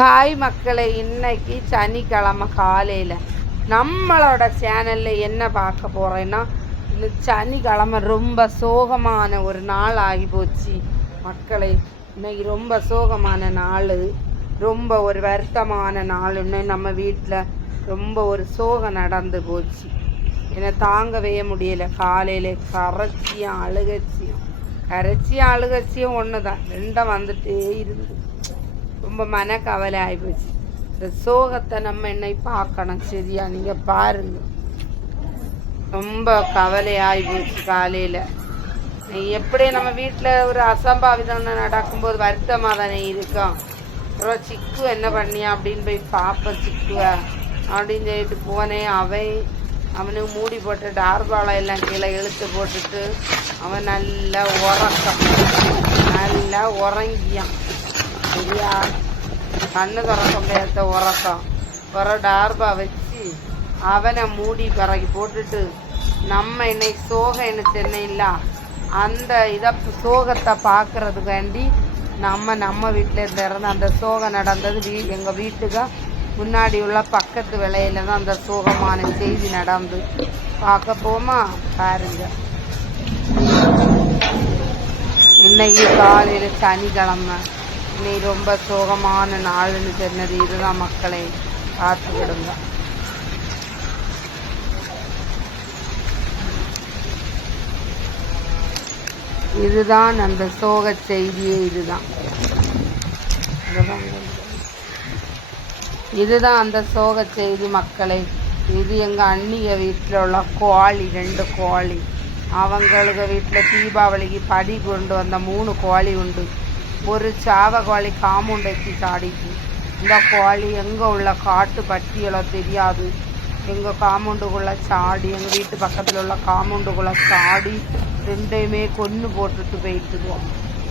Hi மக்களை இன்னைக்கு சனிக்கிழமை காலையில். நம்மளோட சேனலில் என்ன பார்க்க போகிறேன்னா இந்த சனிக்கிழமை ரொம்ப சோகமான ஒரு நாள் ஆகி போச்சு. மக்களை இன்னைக்கு ரொம்ப சோகமான நாள். ரொம்ப ஒரு வருத்தமான நாளுன்னு நம்ம வீட்டில் ரொம்ப ஒரு சோகம் நடந்து போச்சு. என்னை தாங்கவே முடியலை. காலையில் கரைச்சியும் அழுகச்சியும் கரைச்சியும் அழுகச்சியும் ஒன்று தான் ரெண்டும் வந்துட்டே இருந்து ரொம்ப மனக்கவலை ஆகிப்போச்சு இந்த சோகத்தை நம்ம என்னை பார்க்கணும். சரியா? நீங்கள் பாருங்க. ரொம்ப கவலை ஆகிப்போச்சு காலையில். எப்படி நம்ம வீட்டில் ஒரு அசம்பாவிதம் நடக்கும்போது வருத்தமாக தானே இருக்கும். அப்புறம் சிக்கு என்ன பண்ணியா? அப்படின்னு போய் பார்ப்பேன் சிக்குவை. அப்படின்னு சொல்லிட்டு போனேன் அவன் அவனுக்கு மூடி போட்டு டார்பாலம் எல்லாம் கீழே இழுத்து போட்டுட்டு அவன் நல்லா உறக்கம். நல்லா உறங்கியான். சரியா கண்ணு திறக்க முடியாத உரத்தம் பிற டார்பா வச்சு அவனை மூடி பிறகு போட்டுட்டு நம்ம இன்னைக்கு சோகம் என்ன சென்னையில் அந்த இதை சோகத்தை பார்க்கறதுக்காண்டி நம்ம நம்ம வீட்டில் இருந்து இருந்து அந்த சோகம் நடந்தது வீ எங்கள் வீட்டுக்கு முன்னாடி உள்ள பக்கத்து விலையில தான் அந்த சோகமான செய்தி நடந்து பார்க்க போமா பாருங்க இன்னைக்கு காலையில் சனிக்கிழமை இன்னைக்கு ரொம்ப சோகமான நாள்னு சொன்னது இதுதான் மக்களை பார்த்துக்கிடுங்க இதுதான் அந்த சோக செய்தியே இதுதான். இதுதான் இதுதான் அந்த சோக செய்தி மக்களை. இது எங்கள் அண்ணிய வீட்டில் உள்ள கோழி ரெண்டு கோழி அவங்களுக்கு வீட்டில் தீபாவளிக்கு படி கொண்டு வந்த மூணு கோழி உண்டு. ஒரு சாவ கோழி காமுண்டைக்கு சாடிச்சு இந்த கோழி எங்கே உள்ள காட்டு பட்டியலோ தெரியாது. எங்கள் காமௌண்டுக்குள்ளே சாடி எங்கள் வீட்டு பக்கத்தில் உள்ள காமௌண்டுக்குள்ளே சாடி ரெண்டையுமே கொன்று போட்டுட்டு போயிட்டுருவோம்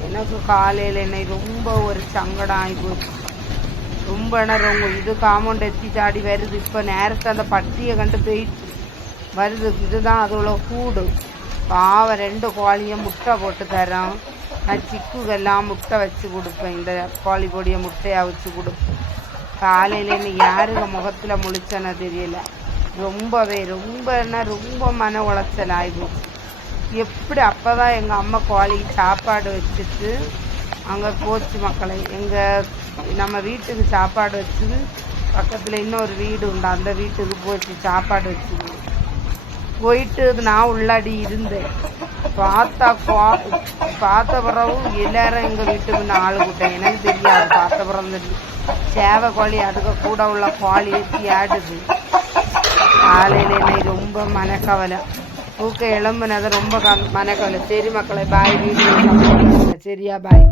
எனக்கு காலையில் என்னை ரொம்ப ஒரு சங்கடம் ஆகி போச்சு ரொம்ப ரொம்ப இது காமௌண்ட் எத்தி சாடி வருது. இப்போ நேரத்தை அந்த பட்டியை கண்டு போயிட்டு வருது. இதுதான் அதோட கூடு. பாவம் ரெண்டு கோழியை முட்டை போட்டு தரோம் நான் சிக்குகெல்லாம் முட்டை வச்சு கொடுப்பேன். இந்த கோழி பொடியை முட்டையாக வச்சு கொடுப்பேன். காலையில் இன்னும் யாருங்க முகத்தில் முழிச்சனோ தெரியல. ரொம்பவே ரொம்பன்னா ரொம்ப மன உளைச்சல் ஆகிப்போச்சு எப்படி அப்போ தான் எங்கள் அம்மா கோழிக்கு சாப்பாடு வச்சுட்டு அங்கே போச்சு மக்களை. எங்கள் நம்ம வீட்டுக்கு சாப்பாடு வச்சு பக்கத்தில் இன்னொரு வீடு உண்டு. அந்த வீட்டுக்கு போச்சு சாப்பாடு வச்சு போயிட்டு நான் உள்ளாடி இருந்தேன். பார்த்தா பார்த்த பிறகு எல்லாரும் எங்கள் வீட்டு முன்ன ஆள் கூட்டம் எனக்கு தெரியாது. பார்த்த பிறகு தெரியும் சேவை கோழி அதுக்கு கூட உள்ள கோழி ஏற்றி ஆடுது. காலையில் என்னை ரொம்ப மனக்கவலை. தூக்க எலும்புனது ரொம்ப மனக்கவலை. சரி மக்களை பாய் வீடியோ சரியா பாய்